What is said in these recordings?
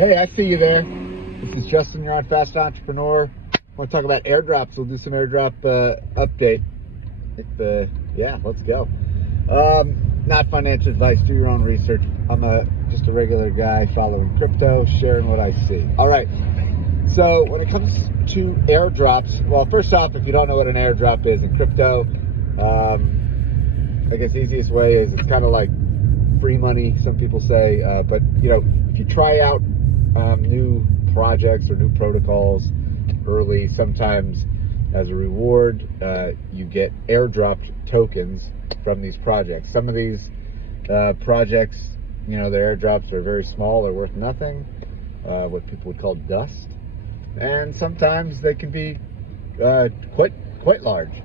Hey, I see you there. This is Justin, you're on Fast Entrepreneur. I want to talk about airdrops. We'll do some airdrop update. Yeah, let's go. Not financial advice, do your own research. I'm just a regular guy following crypto, sharing what I see. All right, so when it comes to airdrops, well, first off, if you don't know what an airdrop is in crypto, I guess the easiest way is it's kind of like free money, some people say, but if you try out new projects or new protocols early, sometimes as a reward, you get airdropped tokens from these projects. Some of these projects, their airdrops are very small or worth nothing, what people would call dust, and sometimes they can be quite large.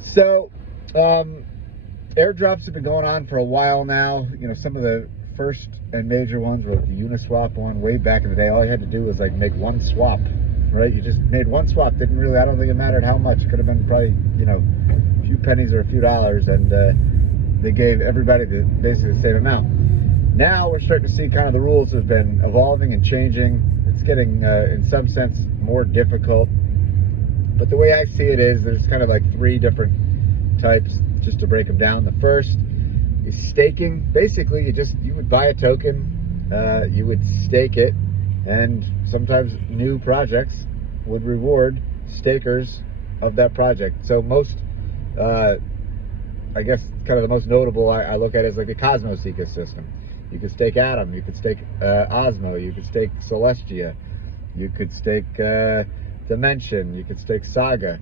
So airdrops have been going on for a while now. Some of the first and major ones were the Uniswap one way back in the day. All you had to do was make one swap, right? You just made one swap. I don't think it mattered how much. It could have been probably, a few pennies or a few dollars, and they gave everybody basically the same amount. Now we're starting to see kind of the rules have been evolving and changing. It's getting, in some sense, more difficult. But the way I see it is there's kind of three different types, just to break them down. The first is staking. Basically, you would buy a token, you would stake it, and sometimes new projects would reward stakers of that project. So most, I guess, kind of the most notable I look at is the Cosmos ecosystem. You could stake Atom, you could stake Osmo, you could stake Celestia, you could stake Dimension, you could stake Saga,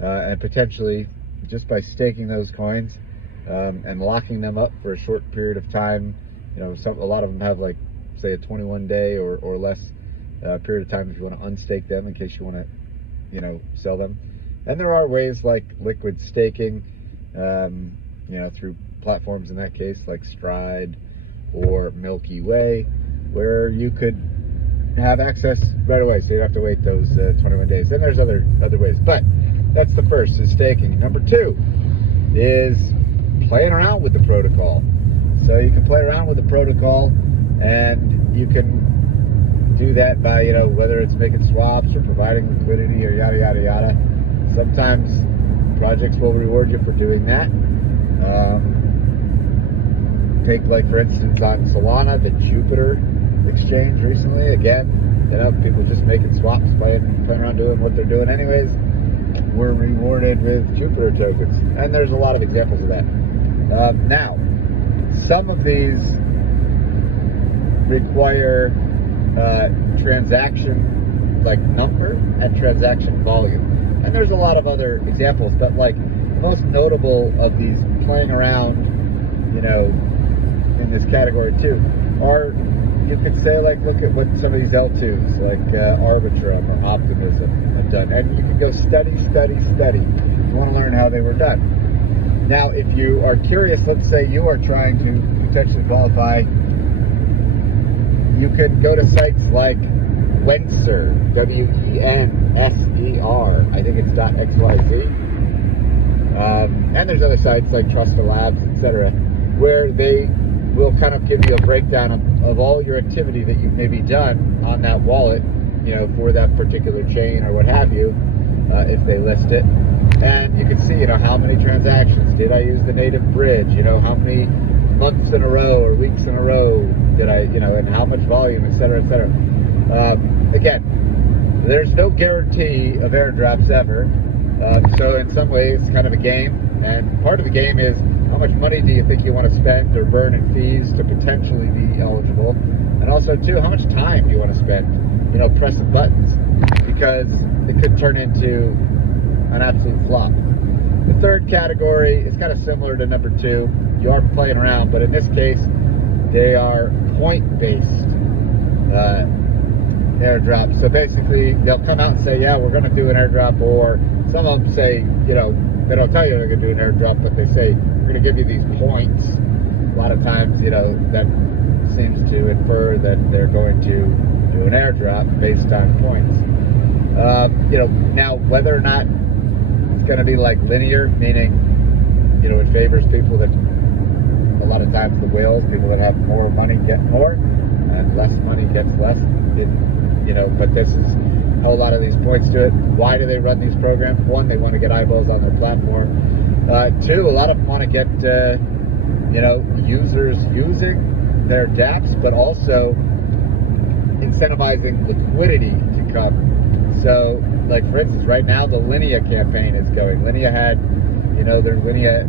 and potentially just by staking those coins and locking them up for a short period of time, a lot of them have say a 21-day or less period of time if you want to unstake them in case you want to sell them. And there are ways like liquid staking, through platforms in that case like Stride or Milky Way, where you could have access right away, so you don't have to wait those 21 days. Then there's other ways, but that's the first, is staking. Number two is playing around with the protocol. So you can play around with the protocol, and you can do that by, whether it's making swaps or providing liquidity or yada, yada, yada. Sometimes projects will reward you for doing that. Take, for instance, on Solana, the Jupiter exchange recently. Again, people just making swaps, playing around doing what they're doing anyways, were rewarded with Jupiter tokens. And there's a lot of examples of that. Now, some of these require transaction number and transaction volume. And there's a lot of other examples, but the most notable of these playing around, in this category too, are, you could say, look at what some of these L2s, Arbitrum or Optimism have done. And you can go study. You want to learn how they were done. Now, if you are curious, let's say you are trying to potentially qualify, you can go to sites like Wenser, Wenser, I think it's .xyz. And there's other sites like Trusted Labs, etc., where they will kind of give you a breakdown of all your activity that you've maybe done on that wallet, for that particular chain or what have you, if they list it. And you can see, how many transactions did I use the native bridge, how many months in a row or weeks in a row did I, and how much volume, etc., etc. Again, there's no guarantee of airdrops ever. So in some ways, it's kind of a game, and part of the game is how much money do you think you want to spend or burn in fees to potentially be eligible, and also too, how much time do you want to spend, pressing buttons, because it could turn into an absolute flop. The third category is kind of similar to number two. You are playing around, but in this case, they are point-based airdrops. So basically, they'll come out and say, yeah, we're going to do an airdrop, or some of them say, they don't tell you they're going to do an airdrop, but they say, we're going to give you these points. A lot of times, that seems to infer that they're going to do an airdrop based on points. Now, whether or not it's going to be linear, meaning, it favors people that, a lot of times the whales, people that have more money get more, and less money gets less, but this is how a lot of these points do it. Why do they run these programs? One, they want to get eyeballs on their platform. Two, a lot of them want to get, users using their dApps, but also incentivizing liquidity to come. So, like for instance, right now the Linea campaign is going. Linea had, their Linea,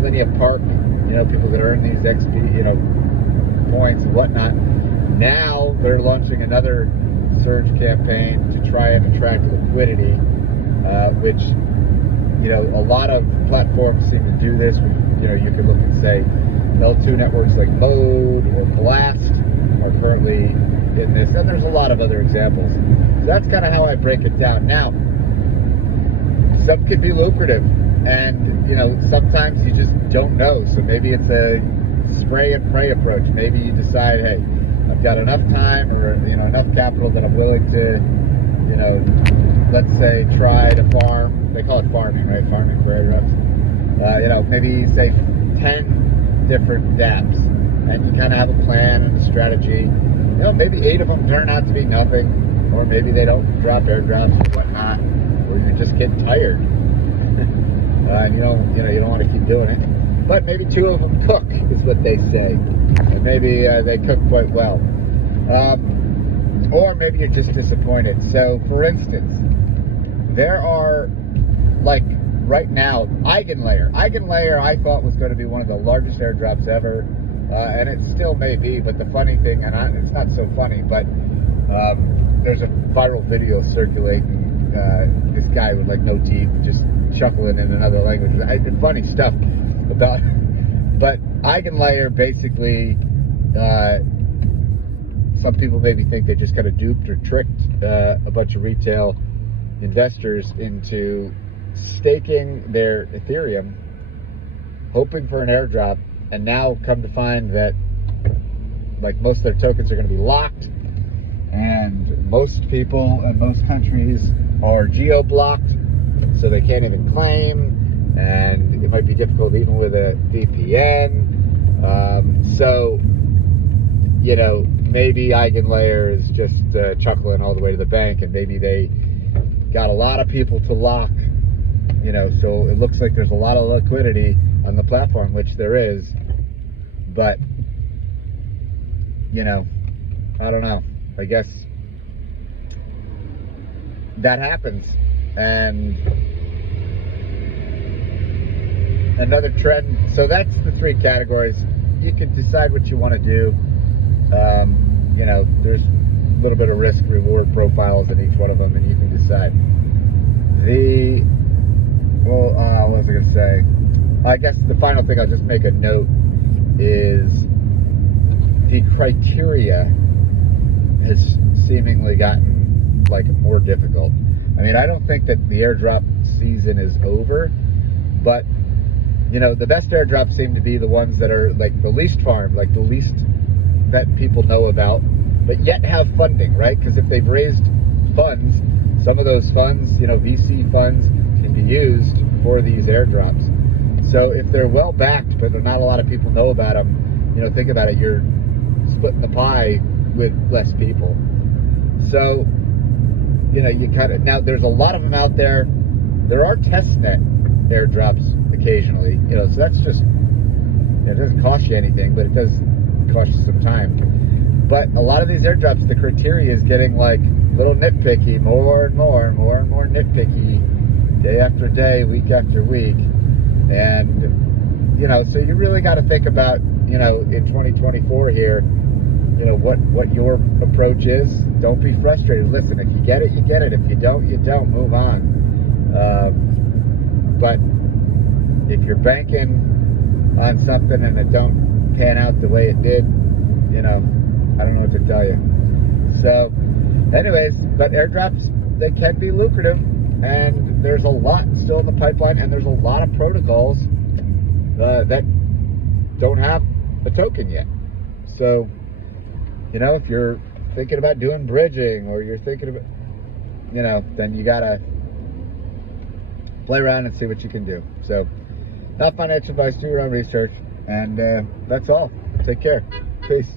Linea Park, people that earn these XP, points and whatnot. Now they're launching another surge campaign to try and attract liquidity, which, a lot of platforms seem to do this. You can look and say L2 networks like Mode or Blast are currently in this, and there's a lot of other examples. So that's kind of how I break it down. Now, some could be lucrative, and sometimes you just don't know. So maybe it's a spray and pray approach. Maybe you decide, hey, I've got enough time or enough capital that I'm willing to, let's say try to farm. They call it farming, right? Farming for airdrops. Maybe say 10 different dApps, and you kind of have a plan and a strategy. Maybe 8 of them turn out to be nothing, or maybe they don't drop airdrops or whatnot, or you're just getting tired. And you don't want to keep doing it. But maybe 2 of them cook, is what they say. And maybe they cook quite well. Or maybe you're just disappointed. So, for instance, there are, like, right now, Eigenlayer. Eigenlayer, I thought, was going to be one of the largest airdrops ever. And it still may be, but the funny thing, and it's not so funny, but there's a viral video circulating. This guy with, like, no teeth, just chuckling in another language. Funny stuff about it. But Eigenlayer basically, some people maybe think they just kind of duped or tricked a bunch of retail investors into staking their Ethereum, hoping for an airdrop, and now come to find that, like, most of their tokens are going to be locked, and most people in most countries are geo-blocked, so they can't even claim, and it might be difficult even with a VPN. So, maybe Eigenlayer is just chuckling all the way to the bank, and maybe they got a lot of people to lock, so it looks like there's a lot of liquidity on the platform, which there is, but, I don't know. I guess that happens. And another trend, so that's the 3 categories. You can decide what you want to do. There's a little bit of risk reward profiles in each one of them, and you can decide. What was I going to say? I guess the final thing, I'll just make a note, is the criteria has seemingly gotten, like, more difficult. I mean, I don't think that the airdrop season is over, but, the best airdrops seem to be the ones that are, like, the least farmed, like the least that people know about, but yet have funding, right? Because if they've raised funds, some of those funds, VC funds, can be used for these airdrops. So if they're well backed, but not a lot of people know about them, think about it, you're splitting the pie with less people. So, you kind of, now there's a lot of them out there. There are testnet airdrops occasionally, so that's just, it doesn't cost you anything, but it does cost you some time. But a lot of these airdrops, the criteria is getting, like, a little nitpicky, more and more nitpicky, day after day, week after week. And, so you really got to think about, in 2024 here, what your approach is. Don't be frustrated. Listen, if you get it, you get it. If you don't, you don't. Move on. But if you're banking on something and it don't pan out the way it did, I don't know what to tell you. So, anyways, but airdrops, they can be lucrative, and there's a lot still in the pipeline, and there's a lot of protocols that don't have a token yet. So, if you're thinking about doing bridging, or you're thinking about, then you gotta play around and see what you can do. So, not financial advice, do your own research, and that's all. Take care. Peace.